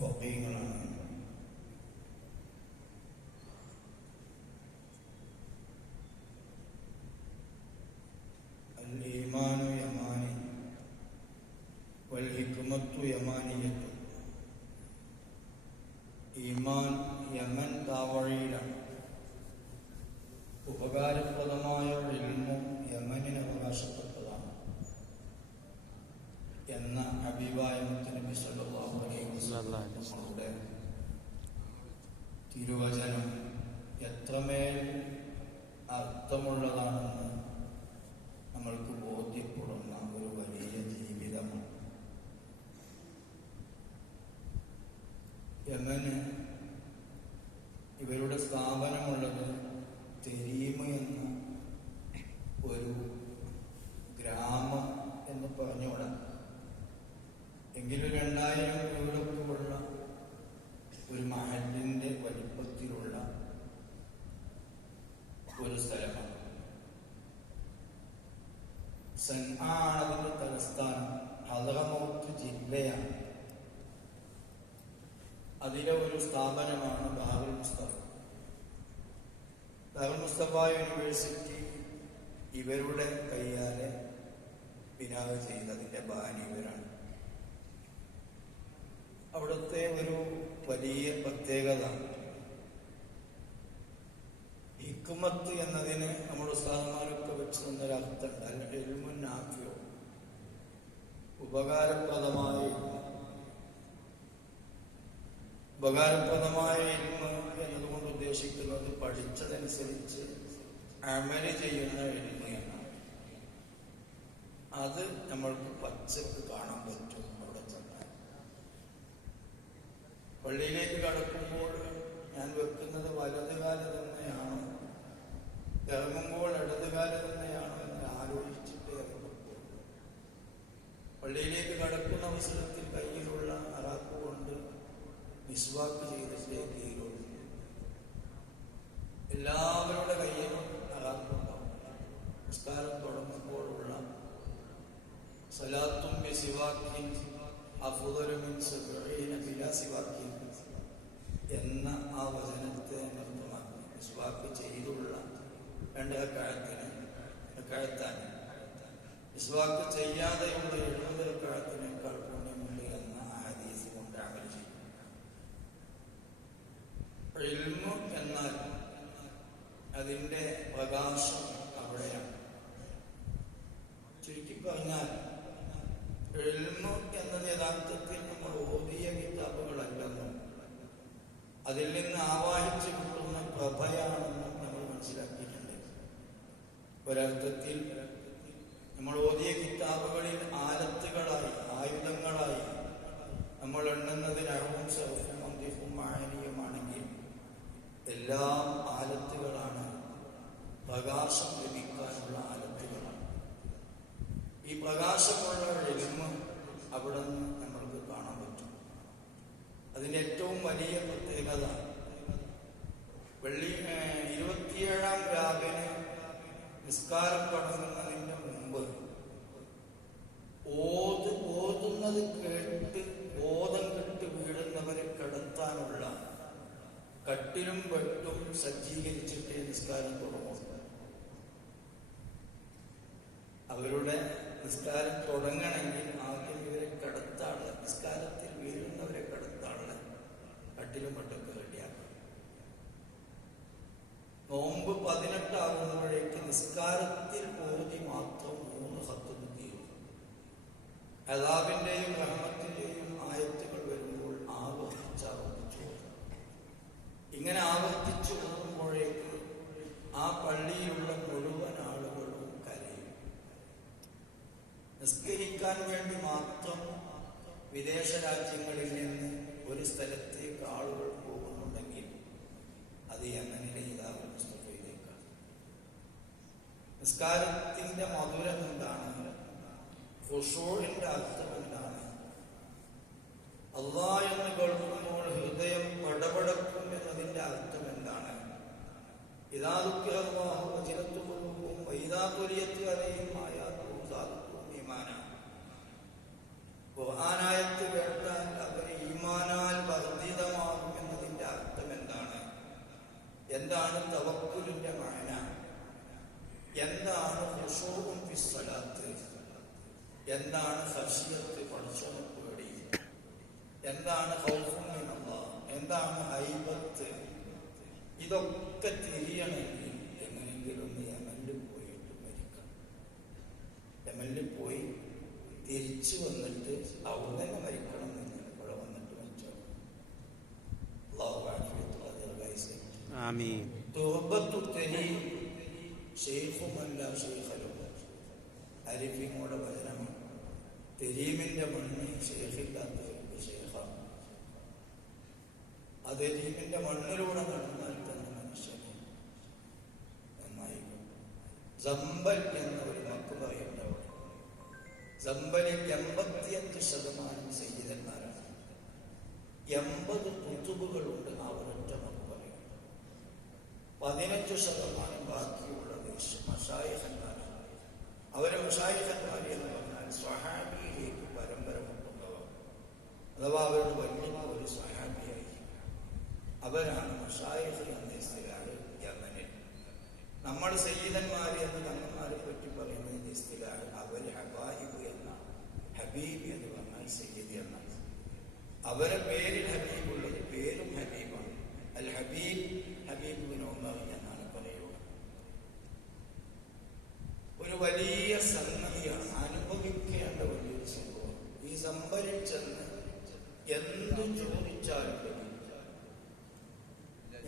മുഫഖീങ്ങളാണ്. الإيمان يماني والحكمة يمانية. ഈമാൻ യമൻ താവഴിയിലാണ്. ഉപകാരപ്രദമായ ഇൽമും യമനിന് അവകാശപ്പെട്ടതാണ് എന്ന ഹബീബായ നബി സല്ലല്ലാഹു അലൈഹി വസല്ലമയുടെ തിരുവചനം എത്രമേൽ അർത്ഥമുള്ളതാണെന്ന് നമ്മൾക്ക് ബോധ്യപ്പെടുന്ന ഒരു വലിയ ജീവിതമാണ്. യമന് ഇവരുടെ സ്ഥാപനമുള്ളത് തെരീമ എന്ന ഒരു ഗ്രാമം എന്ന് പറഞ്ഞുകൂടാ. എങ്കിലും 2000 വീടൊക്കെയുള്ള ഒരു മഹലിന്റെ വലിപ്പത്തിലുള്ള ഒരു സ്ഥലമാണ്. സൻആ അതിന്റെ തലസ്ഥാനം. ഹദ്റമൗത്ത് ജില്ലയാണ്. അതിലെ ഒരു സ്ഥാപനമാണ് ദാറുൽ മുസ്തഫ. ദാറുൽ മുസ്തഫ യൂണിവേഴ്സിറ്റി ഇവരുടെ കയ്യാലെ ബിനാവ് ചെയ്തതിന്റെ ബാനി ഇവരാണ്. അവിടുത്തെ ഒരു വലിയ പ്രത്യേകത ഹിക്മത്ത് എന്നതിന് നമ്മുടെ ഉസ്താദന്മാരൊക്കെ വെച്ച് തന്നൊരർത്ഥമുണ്ട്. അല്ലെങ്കിൽ ഇൽമുൻ നാഫിഉ, ഉപകാരപ്രദമായ ഇൽമ് എന്നതുകൊണ്ട് ഉദ്ദേശിക്കുന്നത് പഠിച്ചതനുസരിച്ച് അമല് ചെയ്യുന്ന ഇൽമ് എന്നാണ്. അത് നമ്മൾക്ക് പച്ചക്ക് കാണാൻ പറ്റും. അവിടെ ചെന്നാൽ പള്ളിയിലേക്ക് കടക്കുമ്പോൾ ഞാൻ വെക്കുന്നത് വലതുകാല തന്നെയാണോ, ഇറങ്ങുമ്പോൾ ഇടതുകാല തന്നെയാണോ എന്ന് ആലോചിച്ചിട്ട് ഇറങ്ങുമ്പോൾ പള്ളിയിലേക്ക് കടക്കുന്ന അവസരത്തിൽ കയ്യിലുള്ള അറാക്ക് കൊണ്ട് മിസ്വാക്ക് ചെയ്തിട്ടേ തീരുള്ളൂ. എല്ലാവരുടെ കയ്യിലും അറാക്കുണ്ടാവും. നിസ്കാരം തുടങ്ങുമ്പോഴുള്ള സലാത്തും ബിസിവാക്കിൻ അഫ്ദലു മിൻ 70 ബിലാ സിവാക്കിൻ എന്ന ആ വചനത്തെ അർത്ഥമാക്കി മിസ്വാക്ക് ചെയ്തുള്ള 2 റക്അത്താണ്. മിസ്വാക്ക് ചെയ്യാതെയുള്ള 70 റക്അത്തിനേക്കാൾ പുണ്യമുണ്ട് എന്ന ഹദീസ് കൊണ്ട് അമൽ ചെയ്യും. ഇൽമു എന്നാൽ അതിന്റെ പ്രകാശം അവിടെയാണ്. ചുരുക്കി പറഞ്ഞാൽ ഇൽമു എന്നത് യഥാർത്ഥത്തിൽ നമ്മൾ ഓതിയ കിതാബുകളല്ലെന്നും അതിൽ നിന്ന് ആവാഹിച്ചു കിട്ടുന്ന പ്രഭയാണെന്നും നമ്മൾ മനസ്സിലാക്കിയിട്ടുണ്ട്. ഒരർത്ഥത്തിൽ നമ്മൾ ഓതിയ കിതാബുകളിൽ ആലത്തുകളായി, ആയുധങ്ങളായി നമ്മൾ എണ്ണുന്നതിന് അഴവും സർഫും അന്തിഫും മായനീയമാണെങ്കിൽ എല്ലാം ആലത്തുകളാണ്, പ്രകാശം ലഭിക്കാനുള്ള ആലത്തുകളാണ്. ഈ പ്രകാശമുള്ള ഇൽമ് അവിടെ നിന്ന് നമ്മൾക്ക് കാണാൻ പറ്റും. അതിന്റെ ഏറ്റവും വലിയ പ്രത്യേകത 27-ാം രാവിലെ നിസ്കാരം തുടങ്ങുന്നതിന് മുമ്പ് ഓതുന്നത് കേട്ട് ബോധം കെട്ട് വീഴുന്നവരെ കിടത്താനുള്ള കട്ടിലും വെട്ടും സജ്ജീകരിച്ചിട്ട് നിസ്കാരം തുടങ്ങും. അവരുടെ നിസ്കാരം തുടങ്ങണമെങ്കിൽ ആദ്യം ഇവരെ കിടത്താനുള്ള, നിസ്കാരത്തിൽ വീഴുന്നവരെ കിടത്താനുള്ള കട്ടിലും വെട്ടൊക്കെ റെഡിയാക്കണം. നോമ്പ് 18 ആകുമ്പോഴേക്ക് നിസ്കാരത്തിൽ ഓതി മാത്രം 3 ഖത്മ് തീരും. അദാബിന്റെയും റഹ്മത്തിന്റെയും ആയത്തുകൾ വരുമ്പോൾ ആവർത്തിച്ചു. ഇങ്ങനെ ആവർത്തിച്ചു പോകുമ്പോഴേക്ക് ആ പള്ളിയിലുള്ള മുഴുവൻ ആളുകളും കരയും. നിസ്കരിക്കാൻ വേണ്ടി മാത്രം വിദേശ രാജ്യങ്ങളിൽ നിന്ന് ഒരു സ്ഥലത്തേക്ക് ആളുകൾ പോകുന്നുണ്ടെങ്കിൽ അത് യമനിലെ ദാറുൽ മുസ്തഫയിലേക്കാണ്. നിസ്കാരത്തിന്റെ മധുരം എന്താണ്? ഖുശൂഇന്റെ അർത്ഥം എന്താണ്? അല്ലാഹ് എന്ന് കേൾക്കുമ്പോൾ ഹൃദയം പടപടക്കും എന്നതിന്റെ അർത്ഥം എന്താണ്? ഇദാ ദുഃഖിറല്ലാഹു വജിലത്തു ഖുലൂബുഹും വഇദാ തുലിയത് അലൈഹിം ആയാതുഹു സാദത്തുഹും ഈമാനാ. ഖുർആനായത്ത് കേട്ടാൽ അവരെ ഈമാനാൽ എന്താണ് തവക്കുലിന്റെ മാന, എന്താണ് ഖുശൂഉൻ ഫിസ്സലാത്ത്, എന്താണ് ഖശിയത്ത് പടച്ചവനെ പേടി, എന്താണ് ഖൗഫുൻ മിനല്ലാഹ്, എന്താണ് ഹൈബത്ത്. ഇതൊക്കെ തിരിയണമെങ്കിൽ എങ്ങനെയെങ്കിലും യമനിൽ പോയിട്ട് മരിക്കണം. യമനിൽ പോയി തിരിച്ചു വന്നിട്ട് അവിടെ തന്നെ മരിക്കണം എന്ന് ഇവിടെ വന്നിട്ട് മരിച്ചോ. അരിഫിങ്ങോടെ വചനമാണ്. തെരീമിന്റെ മണ്ണ് ഷെയ്ഖില്ലാത്തവർക്ക് ഷെയ്ഖാണ്. ആ തെരീമിന്റെ മണ്ണിലൂടെ നടന്നാൽ തന്നെ മനുഷ്യനെ നന്നായി. സമ്പൽ എന്ന ഒരു മക്കുബയുണ്ട് അവിടെ. സമ്പലിൽ 85% സയ്യിദന്മാരാണ്. 80 കുതുബുകളുണ്ട് ആ ഒരൊറ്റ മക്കുബയിൽ. 15% ബാക്കിയുള്ളത് മശായിഖന്മാരാണ്. അവരെ മശായിഖന്മാർ എന്ന് പറഞ്ഞാൽ സ്വഹാബിയിലേക്ക് പരമ്പര കൊണ്ടുള്ളവർ, അഥവാ അവരുടെ വലിയ ഒരു സ്വഹാബിയായി. അവരാണ് മശായിഖ് എന്ന ഇസ്തിലാഹ് യമനിൽ. നമ്മൾ സയ്യിദന്മാർ എന്ന് തങ്ങന്മാരെ പറ്റി പറയുന്നതിന്റെ ഇസ്തിലാഹ് അവര് ഹബായിബ് എന്നാണ്. ഹബീബ് എന്ന് പറഞ്ഞാൽ സയ്യിദ് എന്നാണ്. അവരെ പേരിൽ ഹബീബുള്ളത്, പേരും ഹബീബാണ്. അൽ ഹബീബ് ഹബീബ് ബിൻ ഉമർ എന്നാണ് പറയുക. ഒരു വലിയ സംഗതിയാണ്, അനുഭവിക്കേണ്ട വലിയൊരു സംഭവം. ഈ സമ്പരിൽ ചെന്ന് എന്തു ചോദിച്ചാലും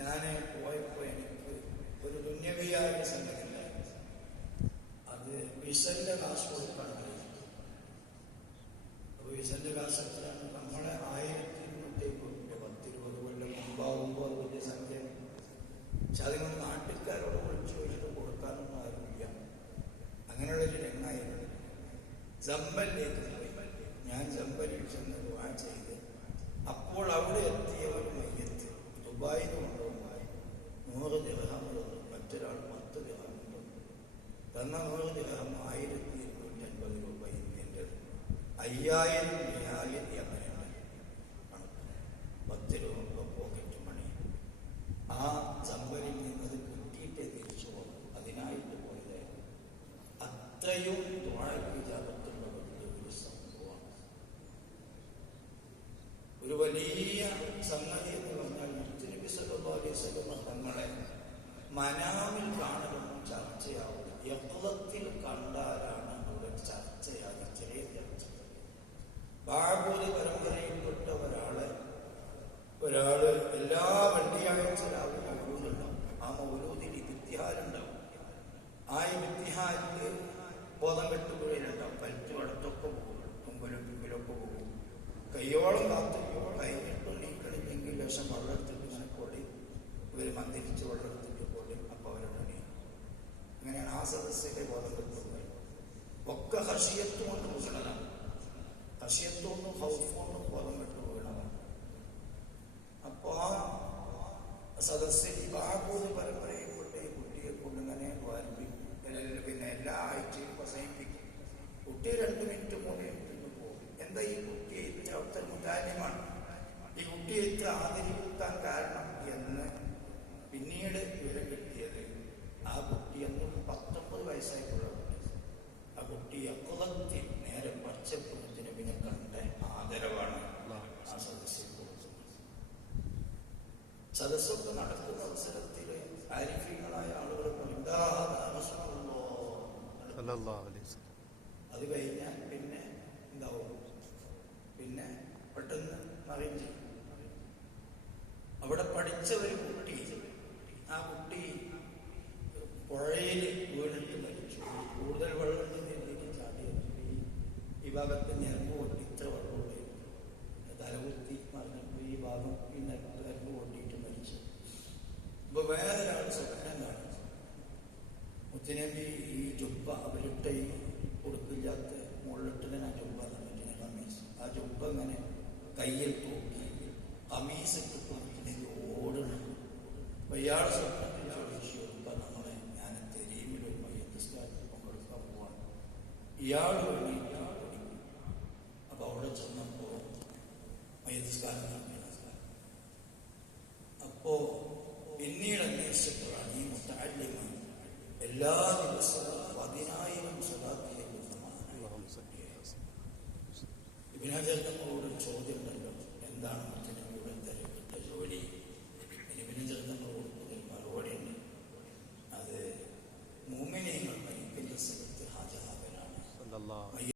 ഞാൻ പോയപ്പോ എനിക്ക് ഒരു ദുന്യവിയായ സംഗതി ഉണ്ടായി. അത് വിസന്റെ കാശ് കൊടുക്കാൻ കഴിയും. അപ്പൊ വിസന്റെ കാശ് എത്രയാണ്? നമ്മളെ 1200 10-20 കൊല്ലം മുമ്പാവുമ്പോൾ അത് വലിയ സംഖ്യ. പക്ഷെ അതിനൊന്നും നാട്ടുകാരോട് വിളിച്ചു ചോദിച്ചിട്ട് കൊടുക്കാനൊന്നും ആരുമില്ല. അങ്ങനെയുള്ള ഒരു രംഗമായിരുന്നു. ജമ്പലിലേക്ക് പോയി. ഞാൻ ജമ്പലിൽ ചെന്ന് ദുആ ചെയ്ത് അപ്പോൾ അവിടെ എത്തിയ ഒരു മയ്യത്ത് ദുബായിൽ കൊണ്ടുപോയി 100 ദിർഹം മറ്റൊരാൾ 10 ദിർഹം തന്ന. 100 ദിർഹം 1250 രൂപ ഇന്ത്യൻ്റെത്. 5000 റിയാൽ യമനിലാണ് കണക്ക്. 10 രൂപ പോക്കറ്റ് മണി. ആ ജമ്പലിൽ നിന്നത് കിട്ടിയിട്ടേ തിരിച്ചു പോകും. അതിനായിട്ട് പോയതായിരുന്നു. അത്രയും ദുആക്ക് ഇജാബത്തുള്ള ഒരു സംഭവമാണ്. ഒരു വലിയ സംഗതി എന്ന് പറഞ്ഞാൽ നബി സല്ലല്ലാഹു അലൈഹി വസല്ലം തങ്ങളെ മനാമിൽ കാണലും ചർച്ചയാവും. യഖ്ളത്തിൽ കണ്ടാലാണ് അവിടെ ചർച്ചയാകുക. ചെറിയ ചർച്ച. ബാബൂദ് പരമ്പരയിൽപ്പെട്ട ഒരാള് എല്ലാ വെള്ളിയാഴ്ച രാവിലെ മൗലൂദുണ്ടാവും. ആ മൗലൂദിൽ ഇബ്തിഹാലുണ്ടാവും. ആ ഇബ്തിഹാലില് ബോധം കെട്ടുപുഴയിലുണ്ടാവും. പലറ്റും അടുത്തൊക്കെ പോകും, മുമ്പിലും പിമ്പിലൊക്കെ പോകും. കയ്യോളം കാത്തു കഴിഞ്ഞിട്ടും നീക്കളില്ലെങ്കിൽ ലക്ഷം വെള്ളം എടുത്തിട്ട് ഇങ്ങനെ കൊടി ഇവര് മന്ദിരിച്ച് വെള്ളം എടുത്തിട്ട് കൊടി. അപ്പൊ അവരുടെ നീ അങ്ങനെയാണ് ആ സദസ്സിലെ ബോധം കെട്ടുന്നത്. ഒക്കെ ഹഷിയത്ത് കൊണ്ട് വീണതാണ്. ഹഷിയത്തൊന്നും ഹൗഫൊന്നും ബോധം കെട്ടു വീണതാണ്. അപ്പൊ ആ സദസ്സിൽ ബാബൂദ് പരമ്പരയിൽപ്പെട്ട ഈ കുട്ടിയെ കൊണ്ടിങ്ങനെ വാരിപ്പിക്കും. പിന്നെ എല്ലാ ആഴ്ചയും പ്രസംഗിപ്പിക്കും. കുട്ടി 2 മിനിറ്റ് 3 മിനിറ്റ് പോകും. എന്താ ഈ കുട്ടിയെ ഇത്ര അവിടുത്തെ മുതാലിമാണ്, ഈ കുട്ടിയെ ഇത്ര ആദരിക്കാൻ കാരണം എന്ന് പിന്നീട് വിവരം കിട്ടിയത്, ആ കുട്ടി അന്ന് 19 വയസ്സായിട്ടുള്ള കുട്ടി. ആ കുട്ടി യഖ്ളത്തിൽ നേരെ പച്ചപ്പുറത്തിന് പിന്നെ കണ്ട ആദരവാണ് ആ സദസ്സിൽ കൊടുക്കുന്നത്. സദസ്സൊക്കെ നടക്കുന്ന അവസരത്തില് ആരിഫീങ്ങളായ ആളുകൾ അത് കഴിഞ്ഞാൽ പിന്നെ എന്താവും, പിന്നെ പെട്ടെന്ന് മറിഞ്ഞ് അവിടെ പഠിച്ച ഒരു കുട്ടി, ആ കുട്ടി പുഴയിൽ വീണിട്ട് മരിച്ചു. കൂടുതൽ വെള്ളം ചാടിയ ഈ ഭാഗത്ത് ഞരമ്പ് പൊട്ടി, ഇത്ര വെള്ളമുള്ള തലകുത്തി മറിഞ്ഞപ്പോൾ ഈ ഭാഗം ഈ ഞരമ്പ് പൊട്ടിയിട്ട് മരിച്ചു. ഇപ്പൊ വേറൊരാൾ സ്വപ്നം കാണും. മുത്തനബി ഈ ജുബ്ബ അവരിട്ട ഈ കൊടുക്കില്ലാത്ത മുകളിലിട്ടതിന് ആ ജുബ്ബ എന്നിട്ട് കമീസ്, ആ ജുബ്ബ ഇങ്ങനെ കയ്യിൽ തൂക്കി കമീസ് ഇട്ട് കൊടുത്തിട്ട് ഓടണം. അപ്പൊ ഇയാളെ സ്വപ്നത്തിൽ ചോദിച്ചു, ഇപ്പൊ നമ്മളെ ഞാൻ തെരീമിലും മയ്യത്ത് പങ്കെടുക്കാൻ പോവാണ്. ഇയാൾ വേണ്ടിയിട്ട് പഠിക്കും. അപ്പൊ അവിടെ ചെന്നപ്പോ മയ്യത്ത് സ്കാരം നടത്തി. അപ്പോ പിന്നീട് അന്വേഷിച്ചു എല്ലാ ദിവസവും 10,000 സ്വലാത്ത് ഇബ്നു ഹജർ തങ്ങളോട് ചോദ്യം ഉണ്ടല്ലോ, എന്താണ് മറ്റൊരു